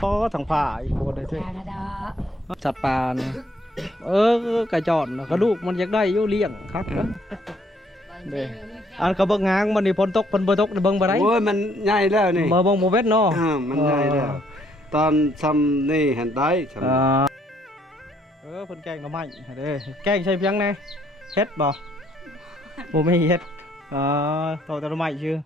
พอถังผ่าอีกคนเลยที่ ชาดา สัตว์ป่าเนี่ยกระจอนกระดูกมันอยากได้อยู่เลี้ยงครับเด้อันกระเบื้องงางมันนี่พ้นตกพ้นบ่ตกเบิ่งบ่ได้ โอ้ยมันใหญ่แล้วนี่ บ่เบิ่งบ่เวทเนาะ มันใหญ่แล้วตอนซ้ำนี่เห็นได้ซ้ำ เพิ่นแกงหน่อไม้เด้แกงใส่เพียงแน่เฮ็ดบ่บ่มีเฮ็ดเราแต่หน่อไม้ชื่อ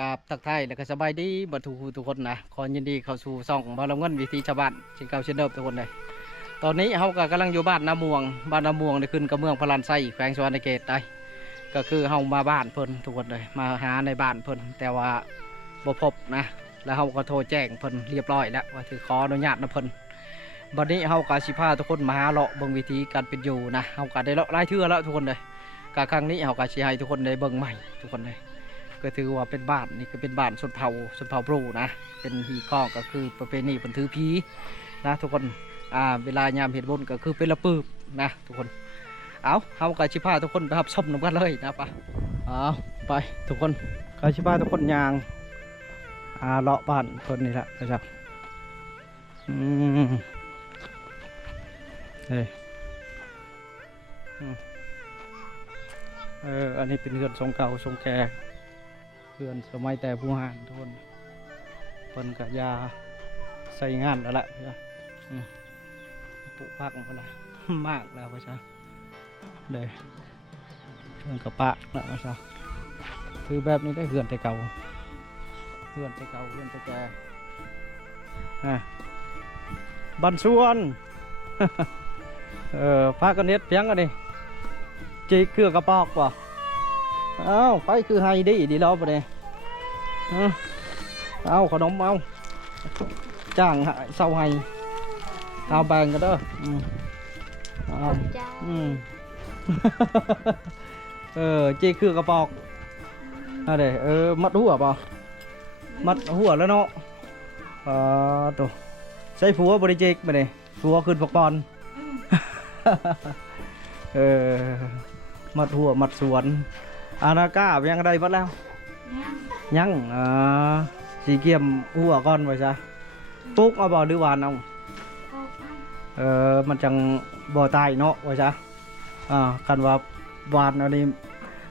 กราบทักทายแล้วก็สบายดีบัดทุกคนนะขอยินดีเข้าสู่ช่องบ่ลำเงินวิธีชาวบ้านเช่นเก่าเช่นเดิมทุกคนเลยตอนนี้เฮาก็กำลังอยู่บ้านนาม่วงได้ขึ้นกับเมืองพลานไส้แขวงสวรรณเขตได้ก็คือเฮามาบ้านเพิ่นทุกคนเลยมาหาในบ้านเพิ่นแต่ว่าบ่พบนะแล้วเฮาก็โทรแจ้งเพิ่นเรียบร้อยแล้วว่าถือขออนุญาตนะเพิ่นบัดนี้เฮาก็สิพาทุกคนมาหาเลาะเบิ่งวิธีการเป็นอยู่นะเฮาก็ได้เลาะหลายเทื่อแล้วทุกคนเลยก็ครั้งนี้เฮาก็สิให้ทุกคนได้เบิ่งใหม่ทุกคนเลยก็ถือว่าเป็นบ้านนี่ก็เป็นบ้านชนเผ่าปรูนะเป็นฮีข้อก็คือประเพณีเป็นถือผีนะทุกคนเวลายามเห็นบุญก็คือเป็นระปืบนะทุกคนเอากาชิพาทุกคนไปรับชมน้ำกันเลยนะปะไปทุกคนกาชิพาทุกคนยางเลาะบ้านคนนี่แหละนะครับอันนี้เป็นเรือนทรงเก่าทรงแก่เรือนสมัยแต่ผู้หานทุกคนเพิ่นกะยาใส่งานแล้วล่ะปลูกผักมันละมากแล้วพ่อจ้าเด้เรือนกระปะแล้วพ่อจ้าคือแบบนี้ได้เรือนแต่เก่าเรือนแต่แก่บันส่วนพากันเน็ดเพียงกันดิจีเครือกระปอกป่ะไปคือไฮดีแล้วปะเนี่ยขนมจ้างเศร้าไฮแบ่งกันเด้อจีคือกระปอกเดี๋ยวมัดหัวป่ะมัดหัวแล้วเนาะตัวใช้ผัวบริเจกมาเนี่ยผัวขึ้นปกปอนมัดหัวมัดสวนอาณาก้ายังได้มัดแล้วยังสีเกียมหัวก้อนไว้ซะปุ๊กเอาบ่อดื้อวานเอามันจังบ่อตายเนาะไว้ซะคันว่าวานอันนี้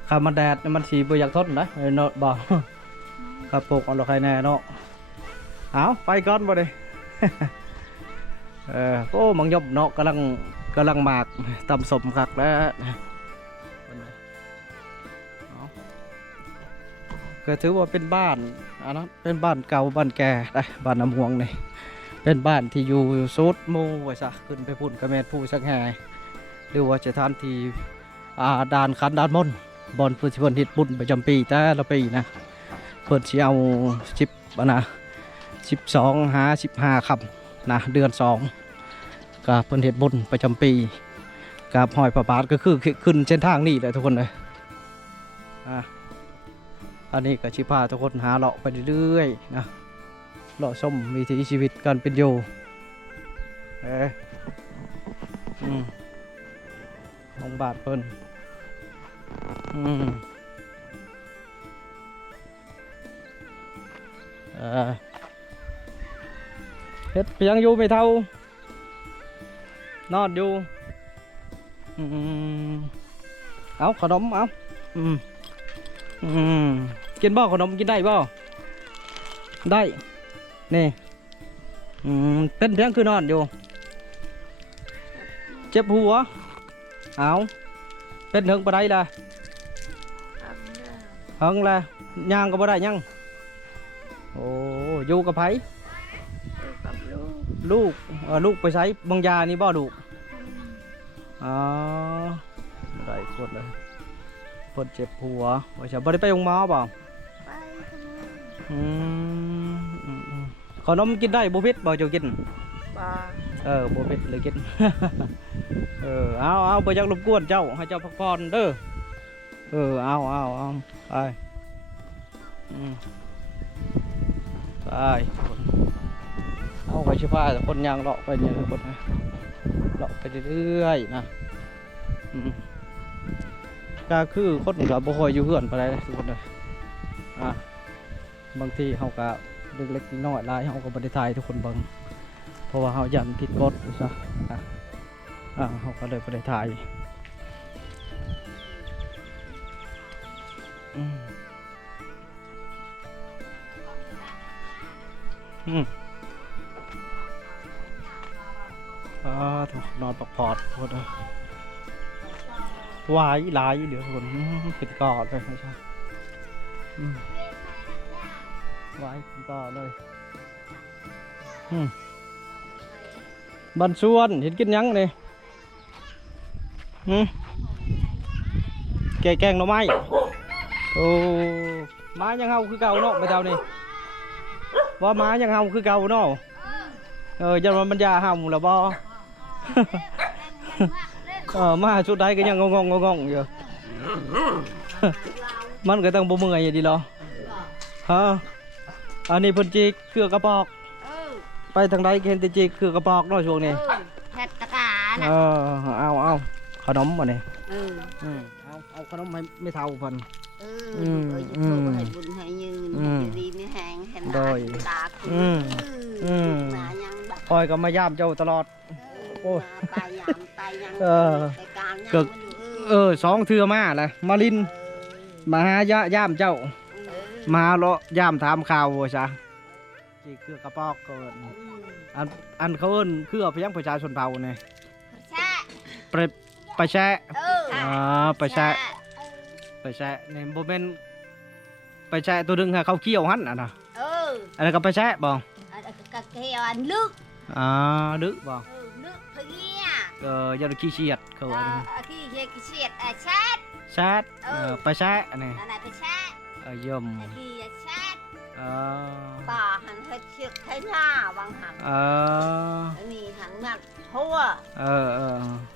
คันมันแดดมันสีบ่อยากทนนะเนาะบ่ครับปุ๊กเอาหรอกใครแน่เนาะไปก้อนบ่เลยโอ้มังยบเนาะกำลังหมากตำสมคักแล้วก็ถือว่าเป็นบ้านนะเป็นบ้านเก่าบ้านแก่ได้บ้านน้ำห่วงนี่เป็นบ้านที่อยู่สุดมูไว้ซะขึ้นไปพุ่นกระเมดผู้สักแห่หรือว่าจะทานที่ด่านขันด่านมนบอลเพื่อนที่เพิ่นฮิตบุญประจำปีแต่ละปีนะเพิ่นสิเอา12 คำนะเดือน2กับเพิ่นฮิตบุญประจำปีกับหอยประบาทก็คือขึ้นเส้นทางนี้เลยทุกคนเลยอันนี้ก็ชิพาทุกคนหาเลาะไปเรื่อยๆนะเลาะส้มวิถีชีวิตการเป็นอยู่ของบาทเพิ่นเฮ็ดเพียงอยู่ไม่เท่านอนอยู่เอาขนมเอากินบ่ขนมกินได้บ่ได้นี่เป็นเพียงคือนอนอยู่เจ็บหัวเป็นถึงปะได้ล่ะเฮิงล่ะย่างก็บ่ได้ยังโอ้อยู่กับไผลูกไปใช้บางยานี่บ่ลูกได้โคตรเลยคนเจ็บหัวว่าจะบ่ได้ไปโรงพยาบาลบ่ไปขนมกินได้บ่พิษบ่เจ้ากินบ่พิษเลยกินเอาไปจักรบกวนเจ้าให้เจ้าพักผ่อนเด้อเอาไปเอาไปชิพาคนยางเลาะไปเนี่ยทุกคนนะเลาะไปเรื่อยๆนะ อืมก็คือคนก็บ่ค่อยอยู่เฮือนปานใดเลยทุกคนเลยบางทีเฮาก็เล็กๆน้อยๆหลายเฮาก็บ่ได้ถ่ายให้ทุกคนเบิ่งเพราะว่าเฮายันผิดกฎซะเฮาก็เลยบ่ได้ถ่ายอืมถูกนอนปักพอดทุกคนเลยวายหลายเหลือทุกคนเป็นกอดเลยไม่ใช่วายเป็นกอดเลยบันส่วนเห็นกินยังนี่แกงหน่อไม้โอ้ม้ายังเฮาคือเก่าเนาะไปเท่านี้ว่าม้ายังเฮาคือเก่าเนาะยันวันปัญญาเฮาแล้วบ่มาชุดใดก็ยังงงอยู่มันก็ต้องบ่เมื่อยดีหรอฮะอันนี้เพิ่นจิกเครือกระปอกไปทางใดเห็นแต่จิกเครือกระปอกเนาะช่วงนี้แค่ตะกาน่ะเอาขนมมาเนี่ยเอาขนมให้ไม่เท่าเพิ่นให้บุญให้ยืนดีไม่แห้งเห็นตาคุณมายังแบบคอยก็มาย่ามเจ้าตลอดโอ้ตายยามตายยังไปการยังสองเทื่อมาแหละมาลินมาหาย่ามเจ้ามาเลาะย่ามถามข่าวว่าซะจีคือกระปอกเกินอันเขาเอิ้นคือเอาไปยังประชาชนเผ่าเนี่ยไปแช่ไปแช่เนี่ยโมเมนไปแช่ตัวดึงให้เขาเกี่ยวหันนะอันนั้นก็ไปแช่บ่ก็เกี่ยวอันลึกลึกบ่ลึกเพี้ยยาดขี้เฉียดเขาขี้เฉียดแช่ไปแช่นี่ไปแช่ย่อมขี้แช่ป่าหันให้เชือกให้หน้าบางหันนี่หันมาทั่ว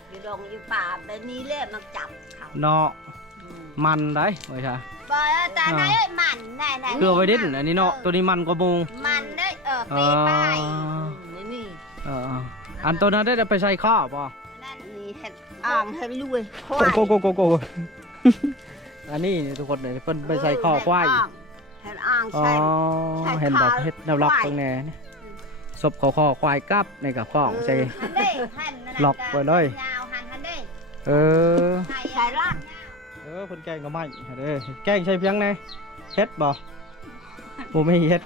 อยู่ดงอยู่ป่าแบบนี้เล่มันจับเขาเนาะมันได้ไว้ค่ะบ่แต่ไหนมันไหนเกลือไว้ดิ้นอันนี้เนาะตัวนี้มันกว่ามูมันได้ไปนี่อันตัวนั้นได้ไปใส่ข้าวป่ะนั่นนี่เห็ดอ่างเห็ดลุยโกอันนี้ทุกคนเนี่ยเพิ่นไปใส่ข้าวควายเห็ดอ่างใช่เห็นแบบเห็ดแนวล็อกตรงนี้ศพข้อควายกับในกับข้องใช่ล็อกไว้เลยใช่ละคนแกงก็ไม่เด้อแกงใช่เพียงไงเฮ็ดบ่ผมไม่เฮ็ด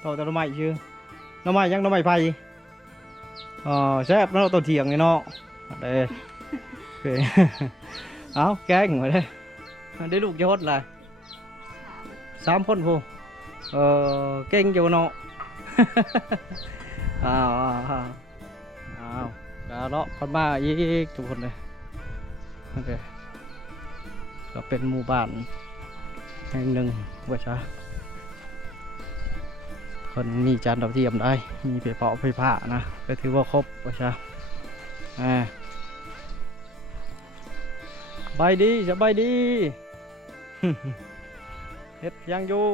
โตแต่น้ำไม้ชื่อน้ำไม้ยังน้ำไม้ไฟแซ่บเนาะตัวเถียงนี่เนาะเด้อเอาแกงมาเลยได้ลูกยศเลย3 คนพูเก่งอยู่เนาะเลาะคนมาอีกทุกคนเลยโอเคก็เป็นหมู่บ้านแห่งหนึ่งว่าจ้าคนมีจานดาวเทียมได้มีไฟเผาไฟผ้านะก็ถือว่าครบว่าจ้าสบายดีเฮ็ดยังอยู่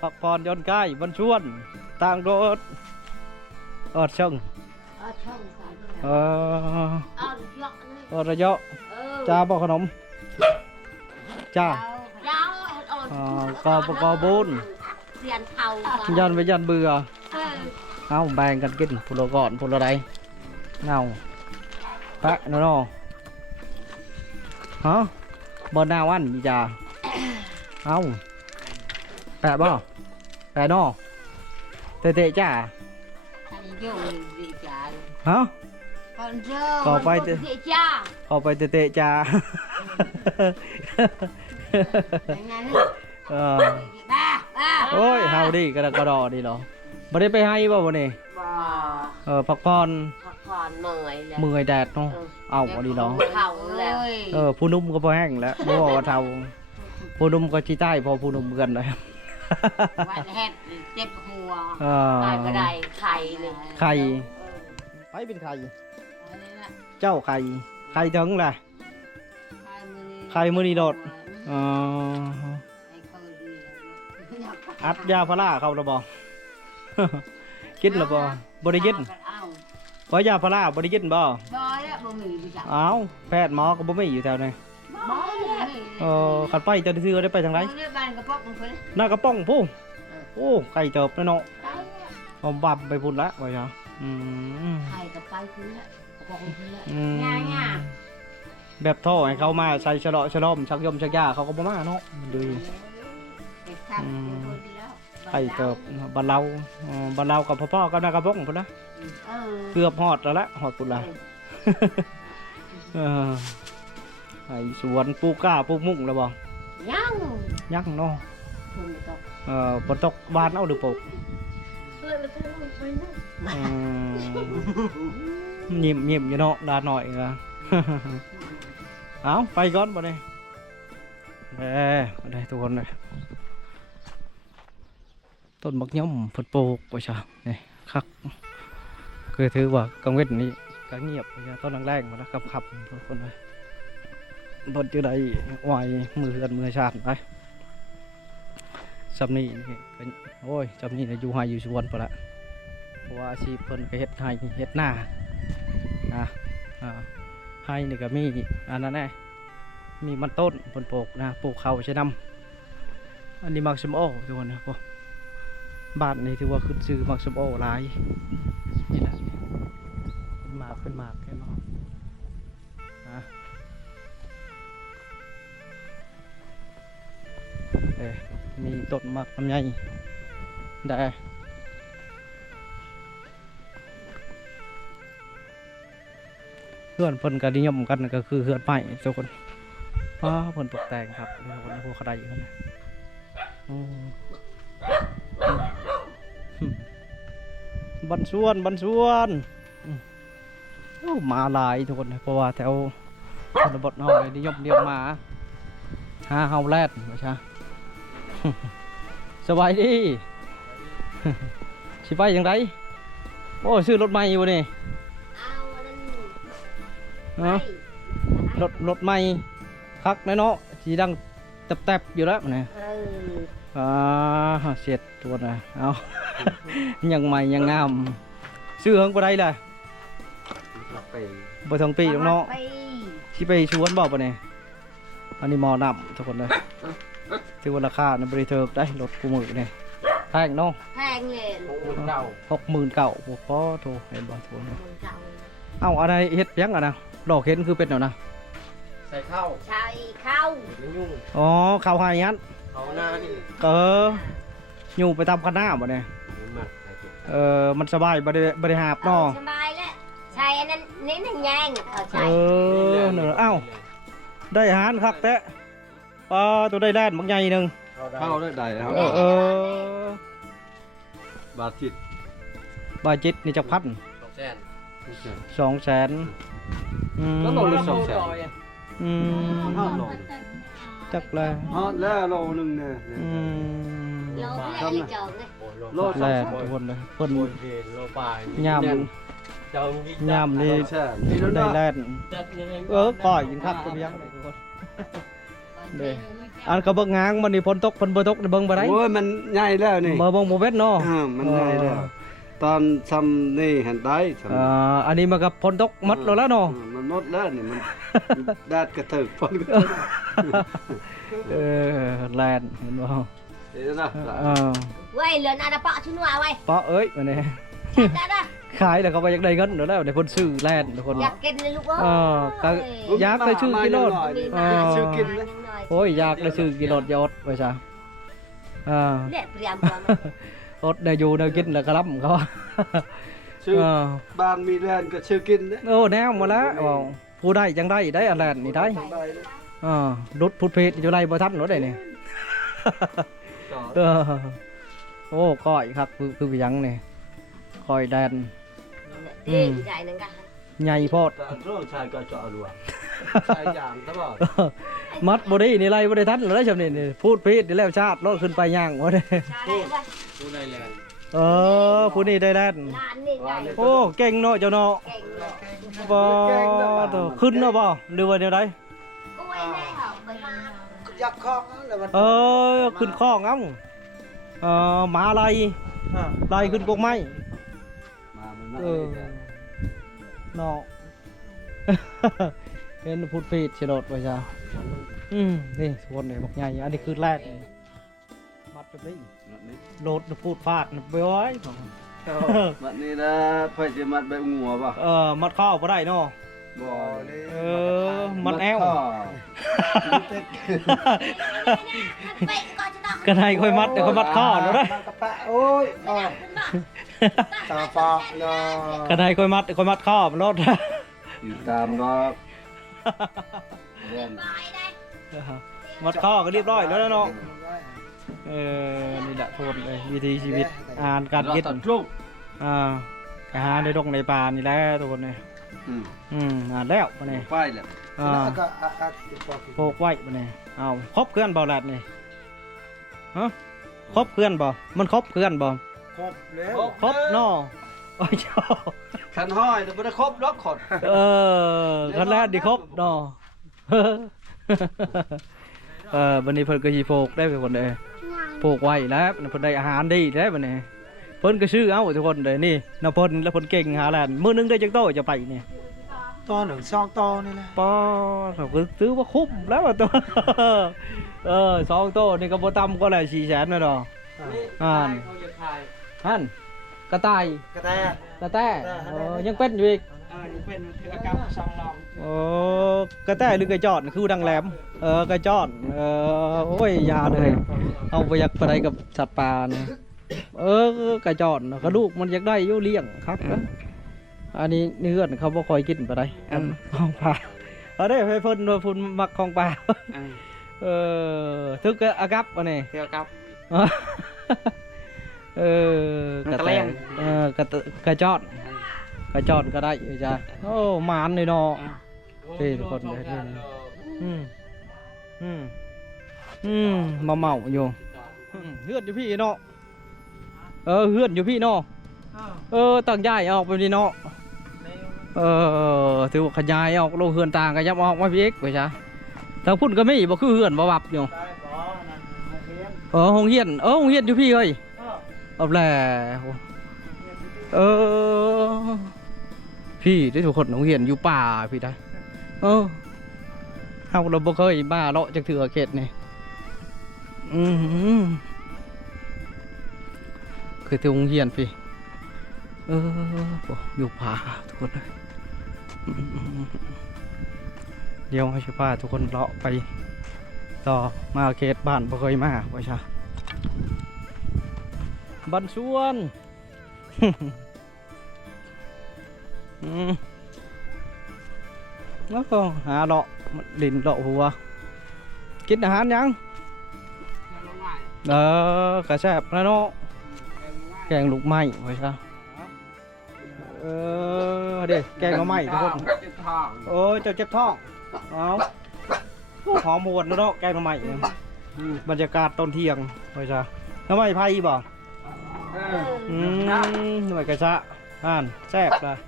พักผ่อนย้อนกายบรรชวนต่างโดดช่องระยะจ้าบอกขนมจ้ากอบุญยันไปยันเบื่อเอาแบ่งกันกินผุละก่อนผุละใดเงาแปะเนาะฮะบนหน้าวันมีจ้าเอาแปะบ่แปะเนาะเตะจ้าฮะขอไปเตะจ้าโอ้ยเฮาดีกระดอดีเหรอไม่ได้ไปให้บ่วันนี้พักผ่อนเมื่อยแดดเนาะเอาวันนี้เนาะผู้นุ่มก็พอแห้งแล้วบ่ว่าเท่าผู้นุ่มก็ชี้ใต้พอผู้นุ่มกันเลยวันเห็ดเจ็บหัวตายก็ได้ไข่เลยไข่ไปเป็นไข่เจ้าไข่ถึงแหละไข่มือนีโดดอัดยาพาราเข้าระบกินระบบริกินว่ายาพาราบริกินบ่ แล้วบ่มีไปจับ อ้าวแพทย์หมอก็บ่มีอยู่แถวนี้ บ่เนี่ย ขันไปจะซื้อได้ไปทางไหน เนี่ยบ้านกระป๋องเพิ่น หน้ากระป้องผู้โอ้ไก่เจิบเนาะเอาบับไปพุ่นละว่าจ้ะ ไข่กับไปคือละกระป๋องคือละ ง่ายแบบท่อให้เขามาใส่ฉลอชักยมชักยาเขาก็บ่มาเนาะดู เด็กทำเป็นคนดีแล้ว ไก่เจิบบ้านเรากับพ่อกับหน้ากระป้องพุ่นละ เออ เกือบฮอดแล้วละฮอดพุ่นละไอ้สวนปลูกกล้าปลูกมุ้งแล้วบ่ ยัง ยังเนาะ คนตก ฝนตกบานเอาหรือปลูก เลยไปทางไปนะ ยิ้มอยู่เนาะดาหน่อยก็ เอาไปก่อนบ่เนี่ยได้ทุกคนเลยต้นบักย่อมฝนปลูกไปชานี่คักคือถือว่ากังเวทนี้ก็เงียบไปชาต้นแรงๆมาแล้วขับทุกคนเลยบนจุดใดวายมือกันมือชาติไปจำนี่โอ้ยจำนี่อยู่ไฮอยู่ชวนไปละเพราะว่าอาชีพเพิ่นก็เฮ็ดไฮเฮ็ดหน้าไฮนี่ก็มีอันนั้นแน่มีมันต้นเพิ่นปลูกนะปลูกเขาใช้น้ำอันนี้มักสมโอทุกคนนะพวกบ้านนี้ถือว่าขึ้นชื่อมักสมโอหลายนี่แหละขึ้นมากแค่เนาะมีต้นมักลำไยได้เพื่อนเพิ่นก็นิยมกันก็คือเพื่อนใหม่ทุกคนเพิ่นตกแต่งครับนี่คนพวกเขาได้อยู่นะบันส่วนมาหลายทุกคนเพราะว่าแถวชนบทเฮานิยมเลี้ยงหมาหาเฮาแรดไม่ใช่สบายดีสิไปยังไงโอ้ซื้อรถใหม่อยู่นี่ เอาอันนั้น เนาะรถใหม่คักเนาะสีดังแตบๆอยู่แล้วเนี่ยเสร็จตัวนะเอา ยังใหม่ยังงามซื้อเฮิงบ่ได้ล่ะบ่ทองปีเนาะสิไปชวนบ่ปะเนี่ยอันนี้หมอนำทุกคนเลยถือว่าราคาในบริเทิร์ได้รถกูมือเนี่ยแพงเนาะ แพงเลย 69,000โอ้พอโทรเห็นบ่ทุกคนเอ้าอะไรเฮ็ดยังอ่ะนะดอกเห็นคือเป็นเอานะ ใส่ข้าว ใช่เข้า อ๋อข้าวหายงั้น เขาหน้านี่ อยู่ไปตามคณะบ่เนี่ยมันสบายบริหารเนาะ สบายแล้วใช่อันนั้นนี่นั่นแยงเอาใช่ เนอะเอ้าได้อาหารครับแต่ตัวได้แล่นบางใหญ่หนึ่ง ข้าวได้ครับบาทจิต บาจิตนี่จักพัน200,000ก็โลละ200,000จักเลย แล้วโลนึงเนี่ย โลแรกจองเลย โล แล่ทุกคนเลยเพิ่นยามนี่ได้แล่นก่อยยิงคักตัวยังทุกคนเด้อันก็เบิ่งงางมันนี่ฝนตกเบิ่ตกเบิ่งบ่ได้ โอ้ยมันใหญ่แล้วนี่ บ่เบิ่งบ่เว้นเนาะ มันใหญ่แล้วตอนทำนี่หันได้ อันนี้มันก็ฝนตกหมดแล้วเนาะ มันหมดแล้วนี่มันแดดกระถึกฝนกระถึก แลนเห็นบ่ เดี๋ยวนะ ไว้เหลือนาดาปะชุนว่าไว้ ปะเอ้ยมาเนี่ย จ้าจ้า ขายแล้วเขาไปอยากได้เงินเดี๋ยวแล้วในคนซื้อแลนทุกคน อยากกินเลยลูกเอ้ ก็อยากได้ชื่อกิโลด ชื่อกินเลย โอ้ยอยากได้ชื่อกิโลดยอดไปซะ เรียกเปรียมก่อน อดได้อยู่ได้กินแล้วก็รับเขา ชื่อบ้านมีแลนก็ชื่อกินเนี่ย โอ้แนวมาแล้วผู้ได้จังได้ได้อันแลนนี่ได้รุดพุดเพชรอยู่ไรบ่ทันหรอได้เนี่ยโอ้ก้อยครับคือยังเนี่ยก้อยแดน ใหญ่หนึ่งกัน ใหญ่โพด แต่อันร่วงชายก็เจาะรัวชายอย่างตลอด มัดบอดี้นี่ไรบอดี้ทันหรือไรชำนี่พูดพีดนี่แล้วชาติรถขึ้นไปย่างวะเนี่ย ผู้ใดแลน ผู้นี้ได้แดน ร้านนี่ใหญ่ โอ้เก่งเนาะเจ้าเนาะ เก่งเลย บ่ขึ้นเนาะบ่หรือว่าเดี๋ยวใด ก็ไว้แน่เหรอไปมา ยักษ์คอกแล้วมัน ขึ้นข้องเอ้าหมาไล่ขึ้นกกไม้ มามัน เนาะ เป็นพูดผิดเฉดดไปจ้านี่ส่วนเนี่ยบอกใหญ่อันนี้คือแรกมัดไปดิโลดพูดฟาดไปไว้ มัดนี่นะไผสิมัดแบบงัวป่ะ มัดข้าวก็ได้เนาะ บ่เลย มัดแอว ไปก่อนจะต้อง ก็ได้ค่อยมัดเดี๋ยวค่อยมัดข้าวเนาะได้ กระปะโอ้ยตาปากเนาะ ก็ได้ค่อยมัดข้าวมันรถ อยู่ตามดอกเล่น ไปได้ มัดข้าวก็เรียบร้อยแล้วเนาะนี่แหละโทษเลยวิธีชีวิตอาหารการกิน ตัดลูก อาหารในดงในป่านี่แหละทุกคนเลยอ่านแล้วมาเนี่ย ไปแหละ โพกไว้มาเนี่ยเอาครบเพื่อนบ่แลดนี่ฮะครบเพื่อนบ่มันครบเพื่อนบ่ ครบแล้ว ครบเนาะโอ้ยเจ้า คันห้อยแต่บ่ได้ครบดอกขด คันแรกดิครบเนาะวันนี้เพิ่นก็สิโพกได้ทุกคนเลยโพกไว้แล้วเพิ่นได้อาหารดีได้บัดนี้เพิ่นก็ชื่อเอาทุกคนเลยนี่น้าเพิ่นแล้วเพิ่นเก่งหาแลนมื้อนึงได้จักโตจะไปนี่ ตอน1 2ตอนี่แหละ ป้อเราก็ซื้อว่าคุ้มแล้วตัว 2 โตนี่ก็บ่ต่ำก็แหละ400,000นะดอกฮั่นกระต่าย กระแต กระแตยังเป็นอยู่อีก ยังเป็นคืออาการซองลอง โอ้กระแตหรือกระจอดคือดังแหลมกระจอดโอ้ยยาเลยเอาไปอยากไปได้กับสัตว์ป่านี่กระจอดกระดูกมันอยากได้อยู่เลี้ยงครับอันนี้เนื้อเขาบ่ค่อยกินไปได้ของป่าเอาได้ไปพ่นโดยพุ่นมักของป่าทึกอากับอันนี้ เที่ยวกับ กระแตงกระจอดก็ได้จ้ะโอ้หมานเลยเนาะทุกคนเลยมาเมาอยู่เฮือนอยู่พี่เนาะเฮือนอยู่พี่เนาะตั้งย้ายออกไปนี่เนาะถือว่าขยายออกโลเฮือนต่างก็ยับออกมาพี่เอกไปจ้ะทางพุ่นก็ไม่บ่คือเฮือนบ่วับอยู่โรงเรียนโรงเรียนอยู่พี่เฮ้ยเอาแหละพี่ได้ทุกคนโรงเรียนอยู่ป่าพี่ได้เราบ่เคยมาเลาะจากเถื่อเขตนี่คือที่โรงเรียนพี่อยู่ป่าทุกคนเลยเดี๋ยวให้ช่วยพาทุกคนเลาะไปต่อมาเขตบ้านบ่เคยมาว่าชาบ้านสวนแล้วก็หาเลาะดินเลาะหัวกินอาหารยังกระแซบแล้วเนาะแกงลูกไม้ไว้ซะเด็กแกงลูกไม้ทุกคนโอ้ยเจ้าเจ็บท้องเอาหอมหวนแล้วเนาะแกงลูกไม้บรรยากาศตอนเที่ยงไว้ซะทำไมไพ่บ่หน่วยกระชะแซ่บเลย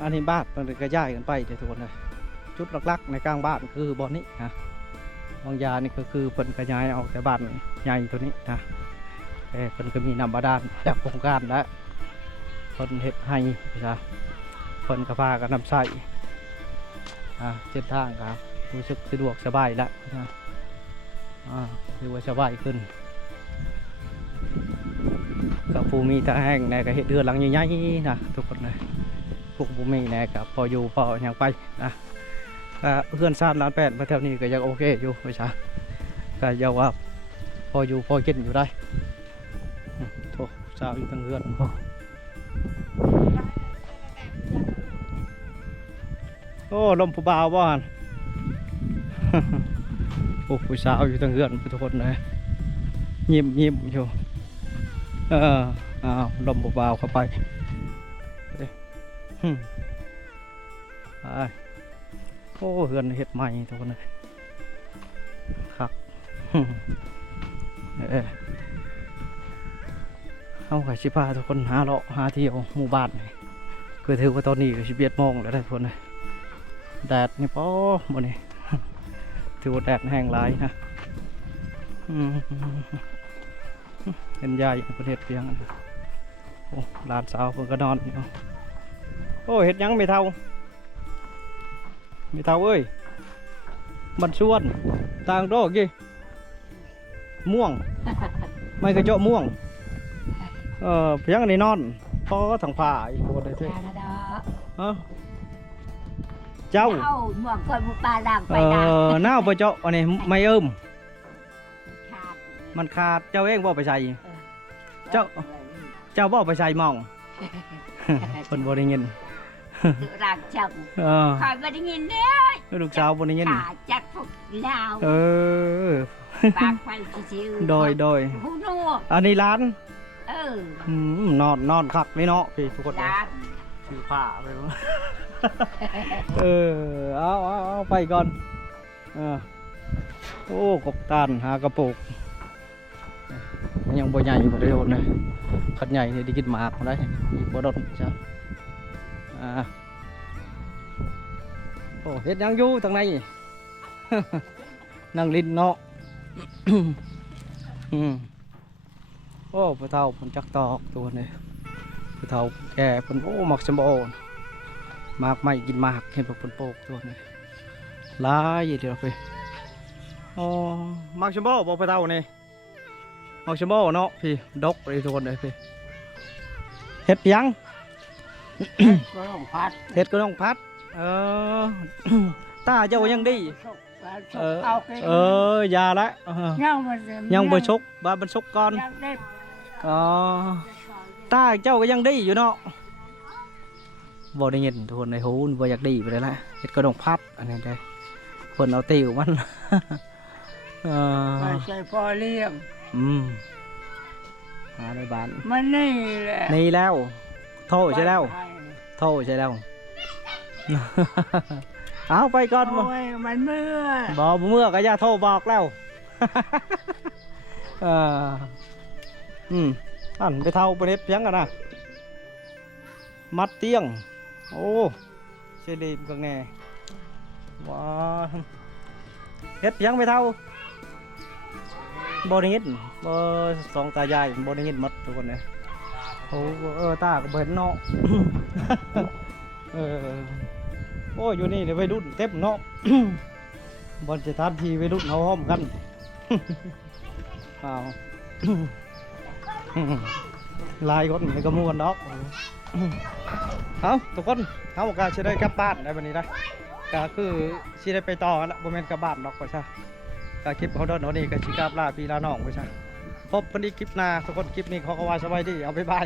อันนี้บ้านมันกระจายกันไปเดี๋ยวทุกคนเลยจุดหลักๆในกลางบ้านคือบ่อนี้นะบางยานี่ก็คือเพิ่นกระจายออกแต่บ้านใหญ่ตัวนี้นะแต่เพิ่นก็มีน้ำบาดาลแบบโครงการแล้วเพิ่นเฮ็ดให้นะเพิ่นกระพากันนำใส่เส้นทางครับรู้สึกสะดวกสบายแล้วนะถือว่าสบายขึ้นกับภูมิตาแห้งในกระเฮ็ดเดือนหลังใหญ่ๆนะทุกคนเลยพวกภูมิในกับพออยู่พออย่างไปนะเพื่อนซาดร้านแปดมาแถวนี้ก็ยังโอเคอยู่ไม่ใช่ก็ยังว่าพออยู่พอกินอยู่ได้โถสาวอยู่ตั้งเรือนโอ้ลมผู้บ่าวบ้านโอ้ผู้สาวอยู่ตั้งเรือนทุกคนเลยยิ้มอยู่ลมเบาๆเข้าไปโอ้เฮือนเห็ดใหม่ทุกคนเลยครับเอาไข่ชิพาทุกคนหาเลาะหาเที่ยวหมู่บ้านคือถือว่าตอนนี้ก็11 โมงแล้วทุกคนเลยแดดนี่ป้อหมดนี่ถือว่าแดดแห้งหลายนะเป็นใหญ่ประเทศเพียงโอ้หลานสาวเพิ่งก็นอนอยู่ โอ้เห็ดหยังไม่เท่าเอ้ยมันชวนต่างโตกี่ม่วง ไม่กระเจาะม่วงเพียงอันนี้นอนพอถังผ่าอีกคนเลยที่เจ้า ม่วงคนมุปลาดำไปดำ หน้าไปเจาะอันนี้ไม่มันขาดเจ้าเองบ่ไปใส่เจ้าบ่ไปใส่มองคนบ่ได้ยิน รักจังคอยบ่ได้ยินเด้อ ลูกสาวบ่ได้ยิน ขาจักพวกลาวปากไปชิวๆ โดย ผู้นัว อันนี้ร้าน น อนคักนี่เนาะพี่ทุกคน ร้าน ถือผ้าไปวะ เอาไปก่อนโอ้กบตานหากระปุกยังบ่ใหญ่บ่ได้โดนเลยขัดใหญ่นี่ได้กินหมากมาได้บ่โดนจ้ะโอ้เฮ็ดยังอยู่ทางใน นั่งลิ้นเนาะ โอ้ผู้เฒ่าเพิ่นจักตอกตัวนี่ผู้เฒ่าแก่เพิ่นโอ้มักสมโอมากไม่กินมากเห็นเพิ่นโปกตัวนี่หลายเดี๋ยวไปอ๋อมักสมโอบ่ผู้เฒ่านี่มักสมโอเนาะพี่ดกเลยทุกคนเลยพี่เฮ็ดยัง ก็ต้องพัด เฮ็ดก็ต้องพัดตาเจ้ายังดียาละยังบ่ชกบ้ามันชกก่อนตาเจ้าก็ยังดีอยู่เนาะบ่ได้ยินทุกคนในหูบ่อยากดีไปเลยละเฮ็ดก็ต้องพัดอันนี้ได้เพิ่นเอาติวมัน ไม่ใช่พอเลี้ยง หาในบ้าน มันนี่แหละ นี่แล้วโทษใช่แล้วเอาไปก่อน โอ้ยมันเมื่อ บอกเมื่อก็อย่าโทรบอกแล้วอันไปเท่าไปเน็บยังกันนะมัดเตียงโอ้เชลีมกันแน่ว้าเฮ็ดยังไปเท่าบอดี้เงินบอสองตายายบอดี้เงินมัดทุกคนเลยโอ้ตาก็เห็นเนาะ โอ้อยู่นี่เดี๋ยวไปรุ่นเต็มเนาะ บอลจะทานทีไปรุ่นเขาห้อมกัน ลายคนในกระมวลดอกเอาทุกคนเขาบอกว่าจะได้กลับบ้านได้วันนี้นะก็คือสิได้ไปต่อกันละโมเมนต์กลับบ้านดอกไปซะก็คลิปเขาโดนเอานี่ก็ชิกลับลาพี่ลาน้องไปซะพบกันอีกคลิปหน้าทุกคนคลิปนี้เขาก็ว่าสบายดีเอาบ๊ายบาย